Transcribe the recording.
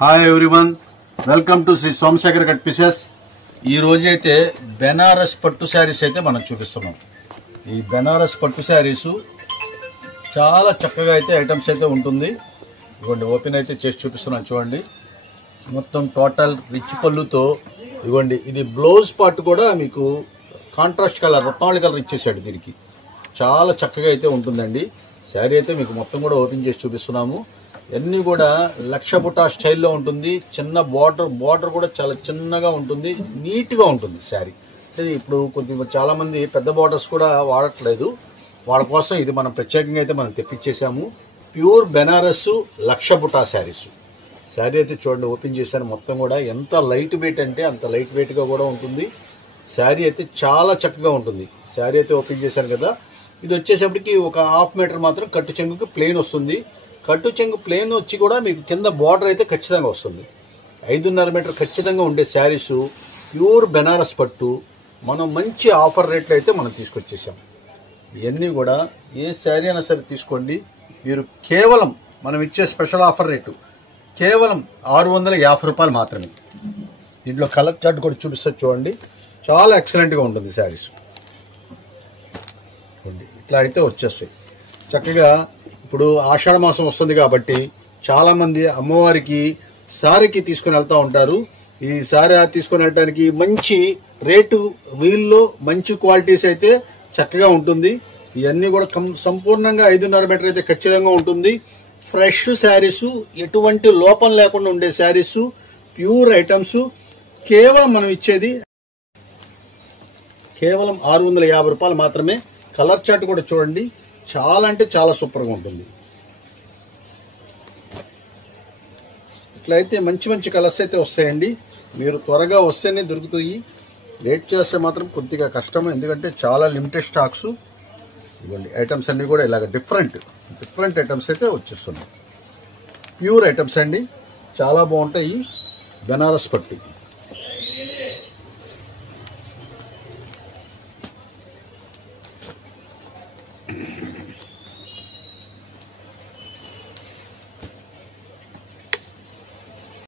Hi everyone, welcome to Shri Somashekhar cut pieces. ఈ రోజు అయితే బెనారస్ పట్టు శారీస్ అయితే మనం చూపిస్తున్నాం. ఈ బెనారస్ పట్టు శారీస్ చాలా చక్కగా అయితే ఐటమ్స్ అయితే ఉంటుంది. ఇదిగోండి ఓపెన్ అయితే చేసి చూపిస్తున్నాను చూడండి. మొత్తం టోటల్ రిచ్ పళ్ళుతో ఇదిగోండి. ఇది బ్లౌజ్ పార్ట్ కూడా మీకు కాంట్రాస్ట్ కలర్ రత్నావళి కలర్ ఇచ్చేసాడు. దీనికి చాలా చక్కగా అయితే ఉంటుందండి. శారీ అయితే మీకు మొత్తం కూడా ఓపెన్ చేసి చూపిస్తున్నాము. అన్నీ కూడా లక్ష బుటా స్టైల్లో ఉంటుంది. చిన్న బార్డర్ కూడా చాలా చిన్నగా ఉంటుంది, నీట్గా ఉంటుంది శారీ. ఇప్పుడు కొద్దిగా చాలా మంది పెద్ద బార్డర్స్ కూడా వాడట్లేదు. వాళ్ళ కోసం ఇది మనం ప్రత్యేకంగా అయితే మనం తెప్పించేసాము. ప్యూర్ బెనారస్ లక్ష బుటా శారీస్. శారీ అయితే చూడండి ఓపెన్ చేశాను. మొత్తం కూడా ఎంత లైట్ వెయిట్ అంటే అంత లైట్ వెయిట్గా కూడా ఉంటుంది. శారీ అయితే చాలా చక్కగా ఉంటుంది. శారీ అయితే ఓపెన్ చేశాను కదా. ఇది వచ్చేసప్పటికి ఒక హాఫ్ మీటర్ మాత్రం కట్టు చెంగుకి ప్లెయిన్ వస్తుంది. కట్టు చెంగు ప్లెయిన్ వచ్చి కూడా మీకు కింద బార్డర్ అయితే ఖచ్చితంగా వస్తుంది. 5.5 మీటర్ ఖచ్చితంగా ఉండే శారీస్ ప్యూర్ బెనారస్ పట్టు మనం మంచి ఆఫర్ రేట్లు అయితే మనం తీసుకొచ్చేసాం. ఇవన్నీ కూడా ఏ శారీ అయినా సరే తీసుకోండి. మీరు కేవలం మనం ఇచ్చే స్పెషల్ ఆఫర్ రేటు కేవలం 650 రూపాయలు మాత్రమే. దీంట్లో కలర్ చార్ట్ కూడా చూపిస్తారు చూడండి. చాలా ఎక్సలెంట్గా ఉంటుంది శారీస్. ఇట్లా అయితే వచ్చేస్తాయి చక్కగా. ఇప్పుడు ఆషాఢ మాసం వస్తుంది కాబట్టి చాలా మంది అమ్మవారికి సారీకి తీసుకుని వెళ్తూ ఉంటారు. ఈ సారీ తీసుకుని వెళ్ళడానికి మంచి రేటు, వీల్లో మంచి క్వాలిటీస్ అయితే చక్కగా ఉంటుంది. ఇవన్నీ కూడా సంపూర్ణంగా 5.5 మీటర్ అయితే ఖచ్చితంగా ఉంటుంది. ఫ్రెష్ శారీస్, ఎటువంటి లోపం లేకుండా ఉండే శారీస్, ప్యూర్ ఐటమ్స్ కేవలం మనం ఇచ్చేది కేవలం 650 రూపాయలు మాత్రమే. కలర్ చార్ట్ కూడా చూడండి. చాలా అంటే చాలా సూపర్గా ఉంటుంది. ఇట్లయితే మంచి మంచి కలర్స్ అయితే వస్తాయండి. మీరు త్వరగా వస్తేనే దొరుకుతాయి. లేట్ చేస్తే మాత్రం కొద్దిగా కష్టం, ఎందుకంటే చాలా లిమిటెడ్ స్టాక్స్. ఇవ్వండి ఐటమ్స్ అన్నీ కూడా ఇలాగ డిఫరెంట్ ఐటమ్స్ అయితే వచ్చేస్తున్నాయి. ప్యూర్ ఐటమ్స్ అండి, చాలా బాగుంటాయి. బెనారస్ పట్టు